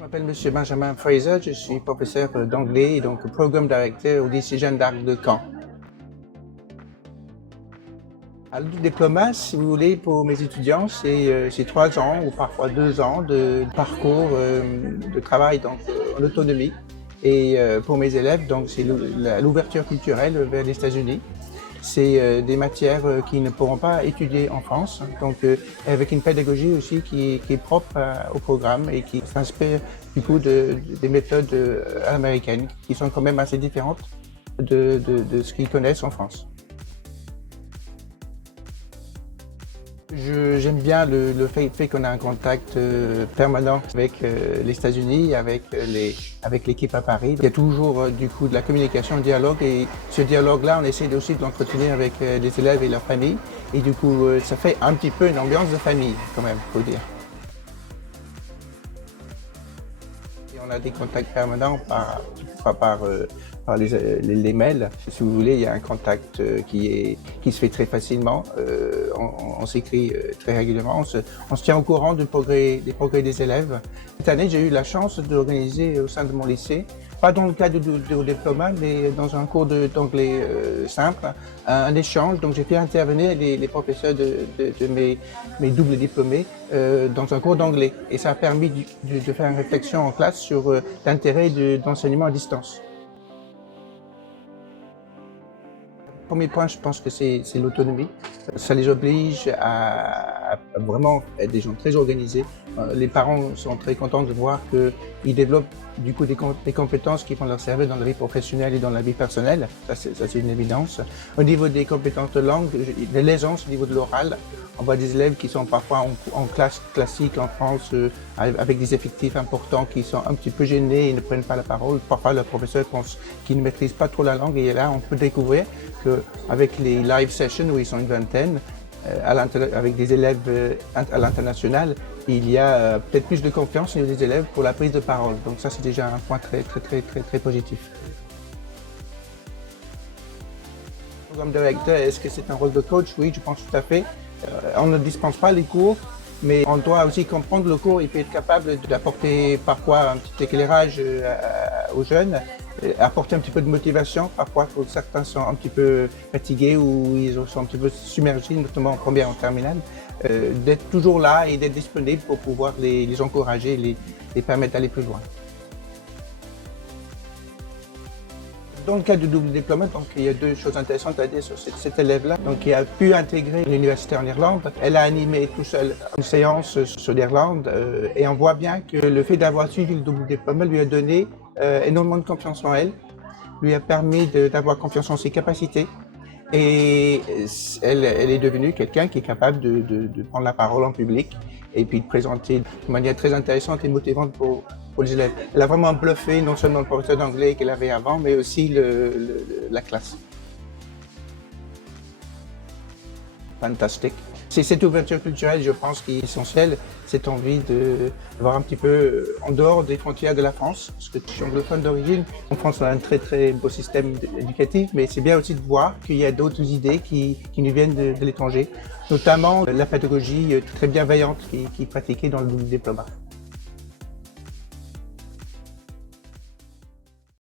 Je m'appelle Monsieur Benjamin Fraser, je suis professeur d'anglais et donc programme directeur au lycée Jeanne d'Arc de Caen. Alors, le diplôme, si vous voulez, pour mes étudiants, c'est 3 ans ou parfois 2 ans de parcours de travail donc, en autonomie. Et pour mes élèves, donc c'est l'ouverture culturelle vers les États-Unis. C'est des matières qu'ils ne pourront pas étudier en France, donc avec une pédagogie aussi qui est propre au programme et qui s'inspire du coup des méthodes américaines qui sont quand même assez différentes de ce qu'ils connaissent en France. J'aime bien le fait qu'on a un contact permanent avec les États-Unis, avec l'équipe à Paris. Il y a toujours du coup de la communication, un dialogue et ce dialogue-là, on essaie aussi de l'entretenir avec les élèves et leurs familles. Et du coup, ça fait un petit peu une ambiance de famille quand même, faut dire. Et on a des contacts permanents par les mails. Si vous voulez, il y a un contact qui se fait très facilement. On s'écrit très régulièrement. On se tient au courant des progrès des élèves. Cette année, j'ai eu la chance d'organiser au sein de mon lycée, pas dans le cadre du diplôme, mais dans un cours d'anglais simple, un échange. Donc j'ai fait intervenir les professeurs de mes doubles diplômés dans un cours d'anglais. Et ça a permis de faire une réflexion en classe sur l'intérêt d'enseignement à distance. Premier point, je pense que c'est l'autonomie. Ça les oblige à vraiment être des gens très organisés. Les parents sont très contents de voir qu'ils développent du coup des compétences qui vont leur servir dans la vie professionnelle et dans la vie personnelle. Ça, c'est une évidence. Au niveau des compétences de langue, de l'aisance au niveau de l'oral, on voit des élèves qui sont parfois en classe classique en France avec des effectifs importants qui sont un petit peu gênés et ne prennent pas la parole. Parfois, le professeur pense qu'ils ne maîtrisent pas trop la langue et là, on peut découvrir qu'avec les live sessions où ils sont une vingtaine, avec des élèves à l'international, il y a peut-être plus de confiance au niveau des élèves pour la prise de parole. Donc ça, c'est déjà un point très positif. Comme directeur, est-ce que c'est un rôle de coach? Oui, je pense tout à fait. On ne dispense pas les cours, mais on doit aussi comprendre le cours et puis être capable d'apporter parfois un petit éclairage aux jeunes, apporter un petit peu de motivation. Parfois, certains sont un petit peu fatigués ou ils sont un petit peu submergés, notamment en première et en terminale. D'être toujours là et d'être disponible pour pouvoir les encourager, les permettre d'aller plus loin. Dans le cadre du double diplôme, donc, il y a 2 choses intéressantes à dire sur cet élève-là. Donc, il a pu intégrer l'université en Irlande. Elle a animé tout seul une séance sur l'Irlande et on voit bien que le fait d'avoir suivi le double diplôme lui a donné énormément de confiance en elle, lui a permis d'avoir confiance en ses capacités et elle est devenue quelqu'un qui est capable de prendre la parole en public et puis de présenter de manière très intéressante et motivante pour les élèves. Elle a vraiment bluffé non seulement le professeur d'anglais qu'elle avait avant, mais aussi la classe. Fantastique. C'est cette ouverture culturelle, je pense, qui est essentielle, cette envie de voir un petit peu en dehors des frontières de la France, parce que je suis anglophone d'origine. En France, on a un très beau système éducatif, mais c'est bien aussi de voir qu'il y a d'autres idées qui nous viennent de l'étranger, notamment la pédagogie très bienveillante qui est pratiquée dans le diplôme.